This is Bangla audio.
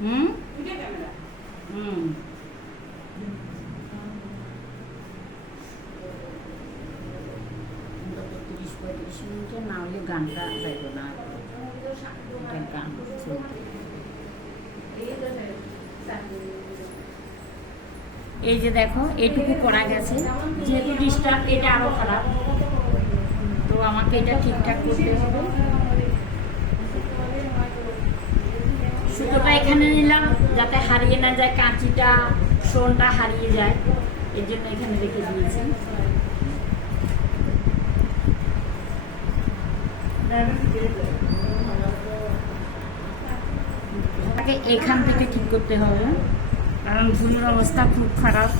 হুম হুম তিরিশ 35 মিনিটের না হলে গানটা যাইব না। গান এই যে দেখো এটুকু করা গেছে, যেহেতু ডিস্টার্ব এটা আরো খারাপ, তো আমাকে এটা ঠিকঠাক করতে হবে। সুতোটা এখানে নিলাম যাতে হারিয়ে না যায়, কাঁচিটা শোনটা হারিয়ে যায়, এর জন্য এখানে রেখে দিয়েছি। এখান থেকে ঠিক করতে হবে, কারণ ঝুলের অবস্থা খুব খারাপ।